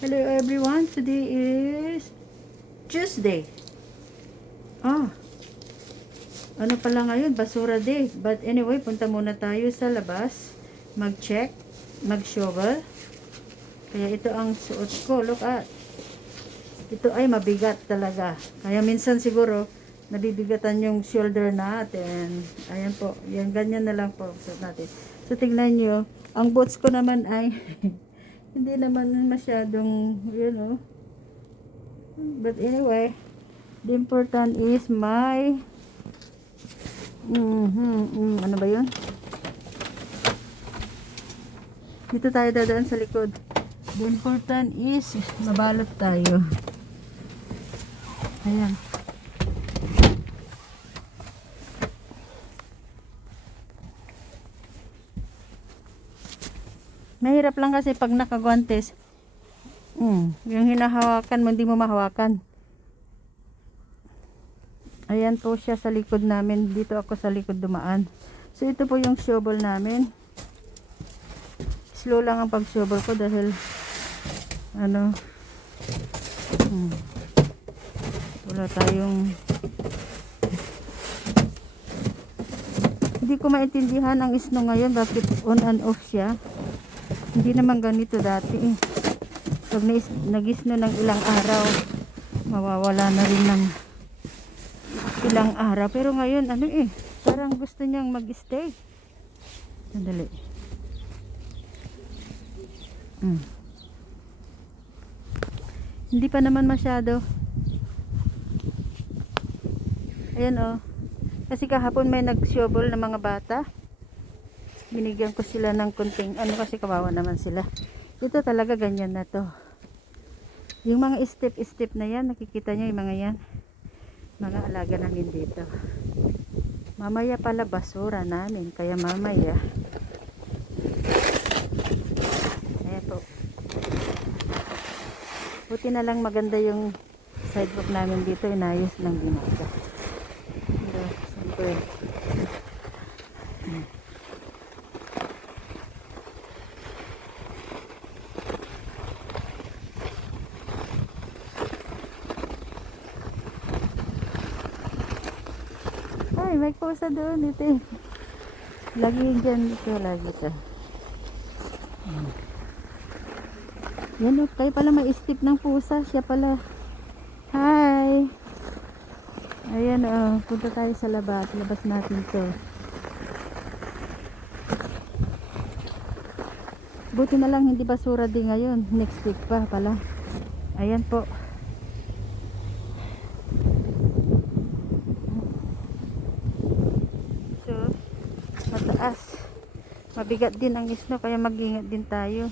Hello everyone, today is Tuesday. Ah, ano pala ngayon? Basura day. But anyway, punta muna tayo sa labas. Mag-check, mag-shovel. Kaya ito ang suot ko. Look at. Ito ay mabigat talaga. Kaya minsan siguro, nabibigatan yung shoulder natin. Ayan po. Yan, ganyan na lang po suot natin. So, tingnan nyo. Ang boots ko naman ay hindi naman masyadong, but anyway, the important is my ano ba yun? Dito tayo dadaan sa likod. The important is mabalot tayo. Ayan. Mahirap lang kasi pag nakagwantes, yung hinahawakan mo, hindi mo mahawakan. Ayan po siya sa likod namin. Dito ako sa likod dumaan. So ito po yung shovel namin. Slow lang ang pag-shovel ko dahil wala tayong, hindi ko maintindihan ang snow ngayon, bakit on and off siya. Hindi naman ganito dati eh. Pag nag-snow ng ilang araw, mawawala na rin ng ilang araw. Pero ngayon, parang gusto niyang mag-stay. Sandali. Hindi pa naman masyado. Ayan oh. Kasi kahapon may nag-shovel ng mga bata. Binigyan ko sila ng kunting, kasi kawawa naman sila. Ito talaga ganyan na to. Yung mga step-step na yan, nakikita nyo yung mga yan. Mga alaga namin dito. Mamaya pala basura namin, kaya mamaya. Ayan po. Buti na lang maganda yung sidewalk namin dito, inayos ng ginagawa. Pero, siyempre, ay, may kusa doon ito eh. Lagi dyan dito, lagi ito. Yan o, kayo pala may step ng pusa. Siya pala. Hi! Ayan o, punta tayo sa labas. Labas natin to. Buti na lang hindi basura din ngayon. Next week pa pala. Ayan po. So, mataas. Mabigat din ang snow, kaya mag-ingat din tayo.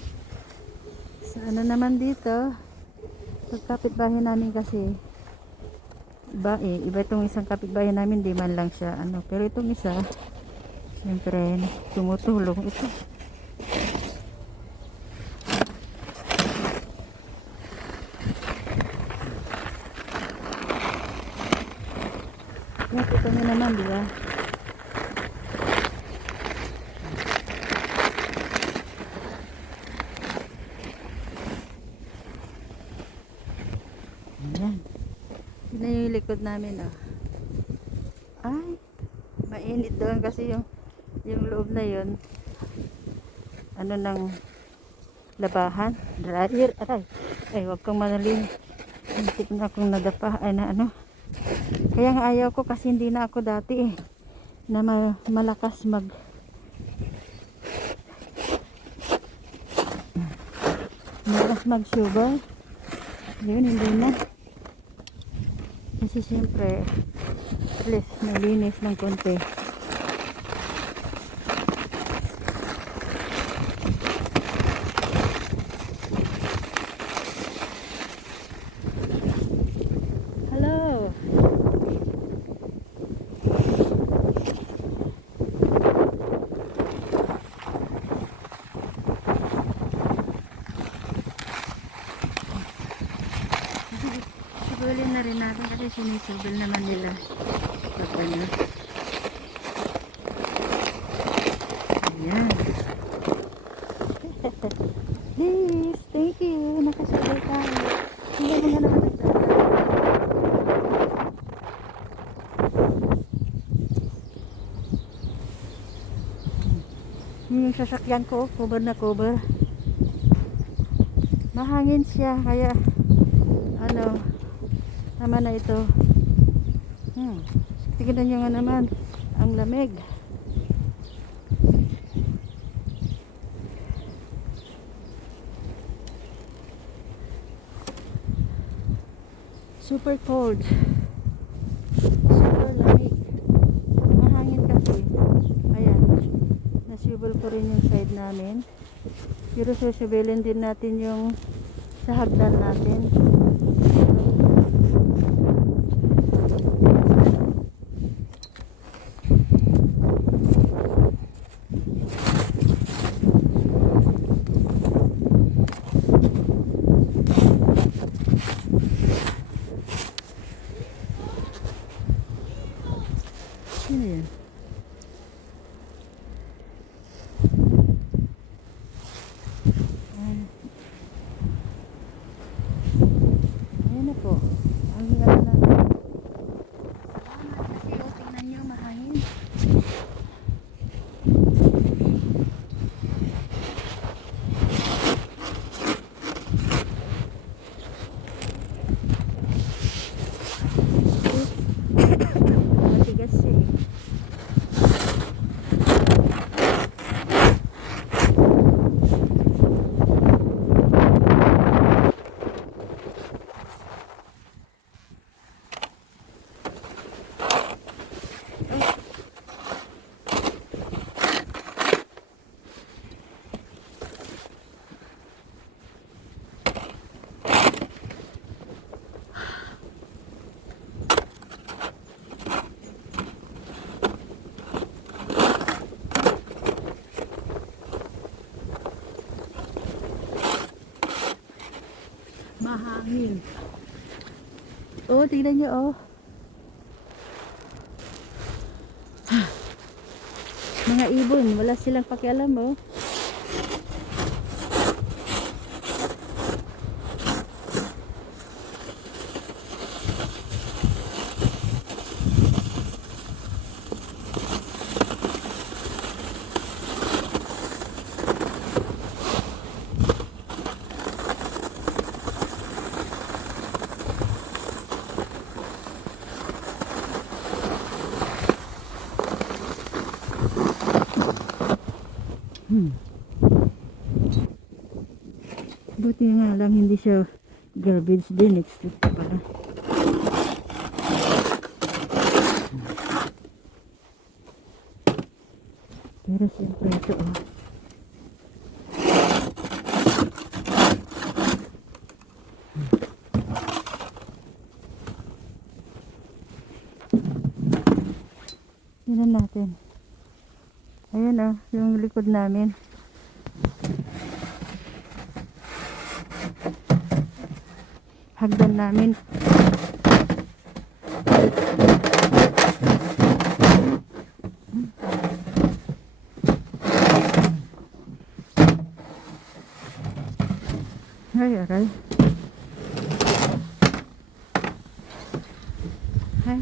Sa naman dito, pagkapitbahay namin kasi, iba itong isang kapitbahay namin, di man lang siya, pero itong isa, siyempre, tumutulong ito. Nakita nyo naman, di ba? Ayan. Yun na yung likod namin, oh. Ay, mainit doon kasi yung loob na yun, ng labahan, dryer, aray. Ay, wag kang manaling. Hindi na akong nadapa, Kaya nga ayaw ko kasi hindi na ako dati na malakas mag-shovel. Yun, hindi na. Kasi siyempre, at least malinis ng konti. Hello! Sigulin na rin natin kasi sinisibol naman nila. Ayan. Please, thank you. Nakasagot. sasakyan ko, cover na cover. Mahangin siya, kaya ano, tama na ito. Tignan nyo nga naman, ang lamig. Super cold. Super lamig. Mahangin kasi. Ayan. Nasubol ko rin yung side namin. Pero susubilin din natin yung sa hagdan natin. Ano yan? Ayan na po. Ang hirap na. Salamat kasi tingnan nyo, mahangin. Matigas siya eh. Mahangin. Oh, tingnan nyo, oh. Mga ibon, wala silang pakialam, oh. Buti nga lang hindi siya garbage din. Next week pa pala. Pero siyempre ito, oh. Tingnan natin. Ayan, oh, yung likod namin. Hagdan namin. Ay, aray. Ay.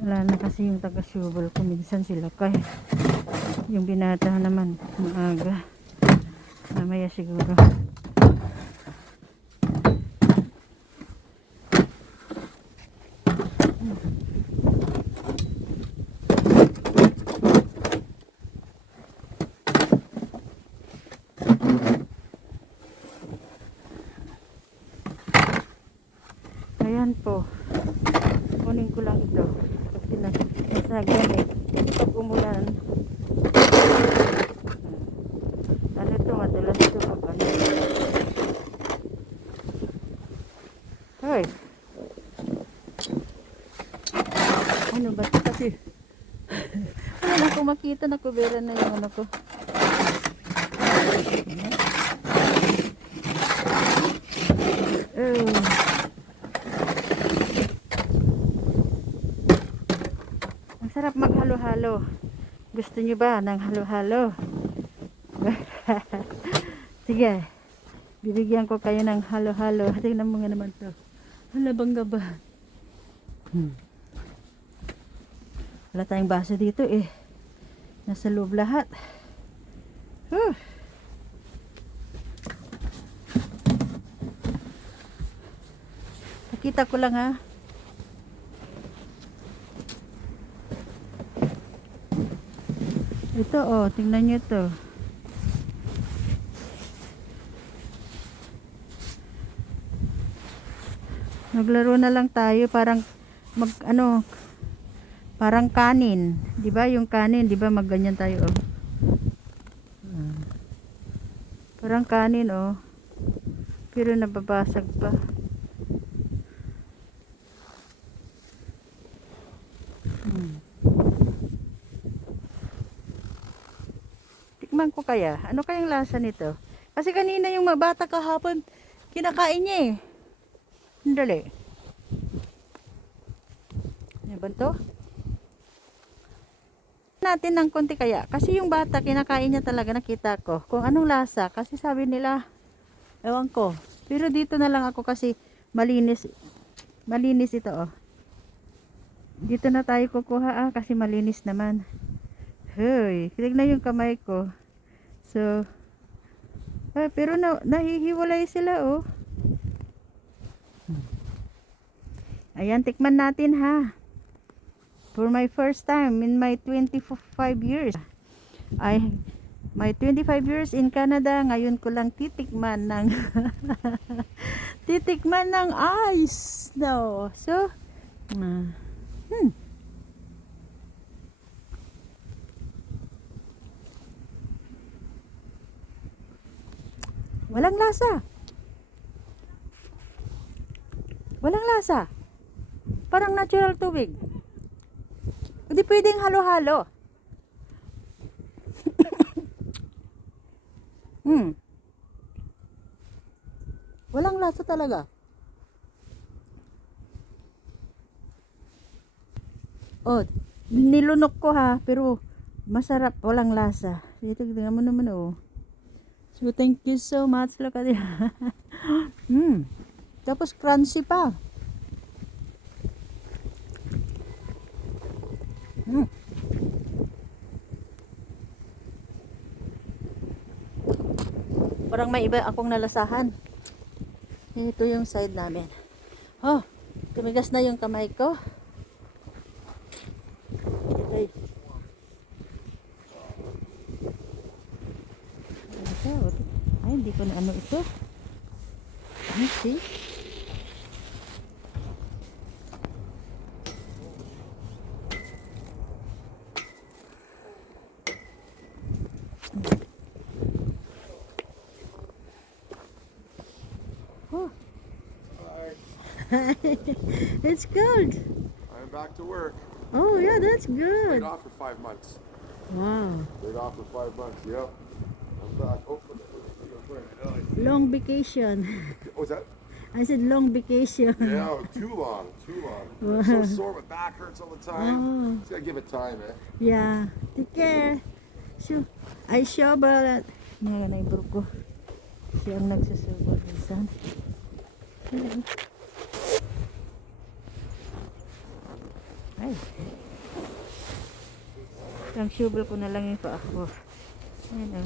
Wala na kasi yung taga-subol ko. Minsan sila kaya. Yung binata naman, maaga. Mamaya siguro. Ayan po. Kunin ko lang ito. Kasi nasagyan eh. Pag umulan. Ano ito? Madalas ito pag ano. Hoy. Ano ba ito kasi? Wala na akong makita. Nakuberan na yung ano ko. Ang sarap maghalo-halo. Gusto nyo ba ng halo-halo? Sige. Bibigyan ko kayo ng halo-halo. Tingnan mo nga naman to. Hala, bangga ba? Wala tayong baso dito eh. Nasa loob lahat. Whew. Nakita ko lang ha. Ito oh, tingnan nyo to. Naglaro na lang tayo parang parang kanin, 'di ba? Yung kanin, 'di ba? Magganyan tayo oh. Parang kanin oh. Pero nababasag pa. Tikman ko kaya. Ano kayang lasa nito? Kasi kanina yung bata kahapon kinakain niya eh. Dali. Ano ba to? Natin ng konti kaya. Kasi yung bata kinakain niya talaga, nakita ko. Kung anong lasa. Kasi sabi nila, ewan ko. Pero dito na lang ako kasi malinis. Malinis ito oh. Dito na tayo kukuha kasi malinis naman. Hoy, tignan yung kamay ko. So, pero nahihiwalay sila oh. Ayan, tikman natin ha. For my first time in my 25 years. My 25 years in Canada, ngayon ko lang titikman ng titikman ng ice. No. So, walang lasa. Walang lasa. Parang natural tubig. Hindi pwedeng halo-halo. Walang lasa talaga. Oh, nilunok ko ha, pero masarap, walang lasa. Ito, tingnan mo naman oh. So, thank you so much. Look at it. Tapos crunchy pa. Parang may iba akong nalasahan. Ito yung side namin. Oh, tumigas na yung kamay ko. Ay, hindi ko na ano ito. Ay, see? It's good. I'm back to work. Oh yeah, that's good. Laid off for 5 months. Wow. Laid off for 5 months. Yep. I'm back. Oh, Long vacation. what's that? I said long vacation. Yeah, too long. Too long. I'm so sore. My back hurts all the time. Just gotta give it time, eh? Yeah. Take care. So, I shovel at naibo ko. Siyang nagsusubod minsan. Ay. Ang shovel ko na lang yung paa ko. Ayan o.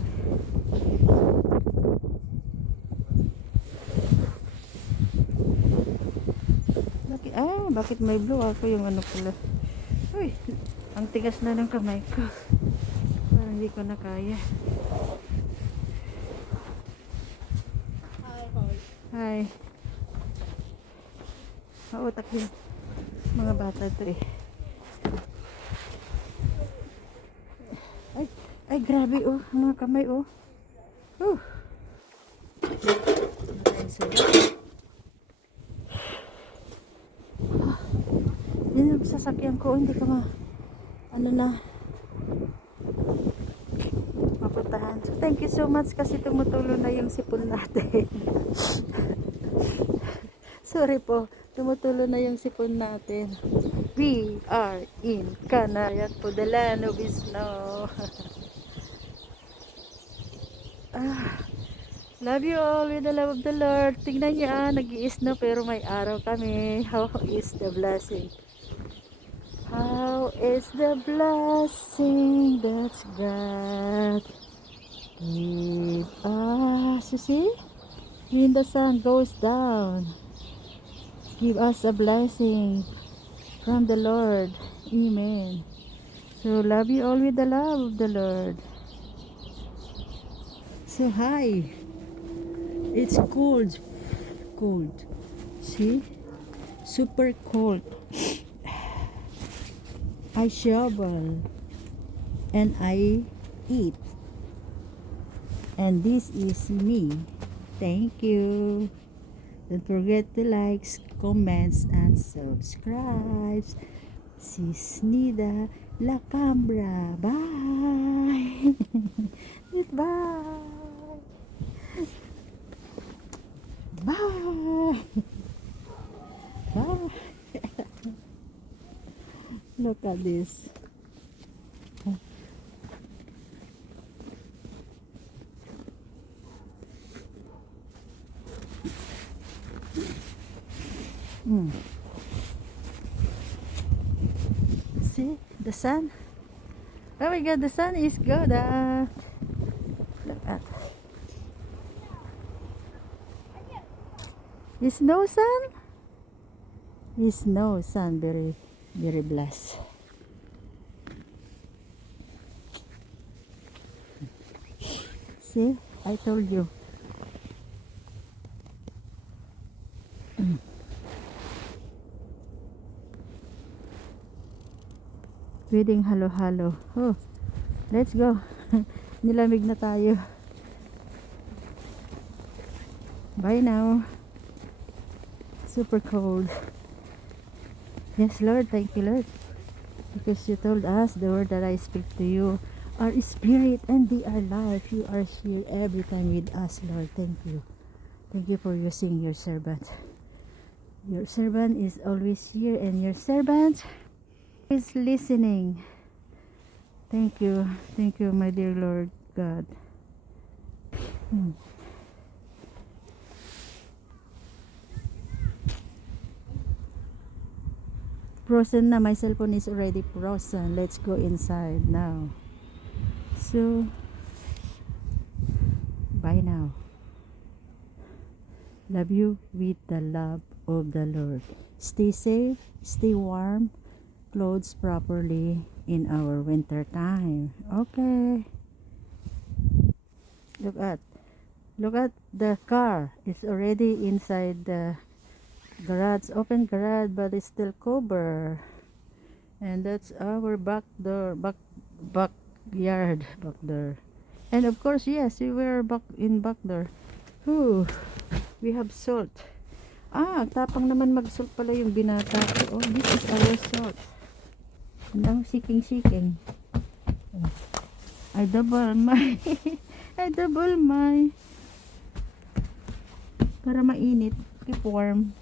Bakit may blue ako yung ano pala. Uy, ang tigas na ng kamay ko. Parang hindi ko na kaya. Hi. Mautak yung mga bata ito eh. Ay, grabe oh, mga kamay oh. Yan yung sasakyan ko, hindi ko mapuntahan. So thank you so much kasi tumutulo na yung sipon natin. Sorry po, tumutulo na yung sipon natin. We are in Canada po, the land of snow. Love you all with the love of the Lord. Tingnan niyo nag-i-snow pero may araw kami. How is the blessing? How is the blessing that's God Sleep. So see? When the sun goes down, give us a blessing from the Lord. Amen. So love you all with the love of the Lord. So hi. It's cold. Cold. See? Super cold. I shovel and I eat. And this is me. Thank you. Don't forget to like, comments, and subscribe. Sis Nida La Cambra. Bye. Goodbye. Bye. Bye. Look at this. See the sun? Oh my god, the sun is good. Look at. Is no sun? Is no sun. Very, very blessed. See, I told you. Pwedeng halo-halo. Oh, let's go. Nilamig na tayo. Bye now. Super cold. Yes, Lord. Thank you, Lord. Because you told us the word that I speak to you are spirit and they are life. You are here every time with us, Lord. Thank you. Thank you for using your servant. Your servant is always here and your servant is listening. Thank you. Thank you, my dear Lord God. Frozen na. My cellphone is already frozen. Let's go inside now. So, bye now. Love you with the love of the Lord. Stay safe, stay warm, clothes properly in our winter time. Okay. Look at the car. It's already inside the garage, open garage, but it's still covered. And that's our back door, backyard, back door. And of course, yes, we were back door. Whew. We have salt. Tapang naman mag-salt pala yung binata ko. Oh, this is our salt. And ang siking. I double my para mainit. Keep warm.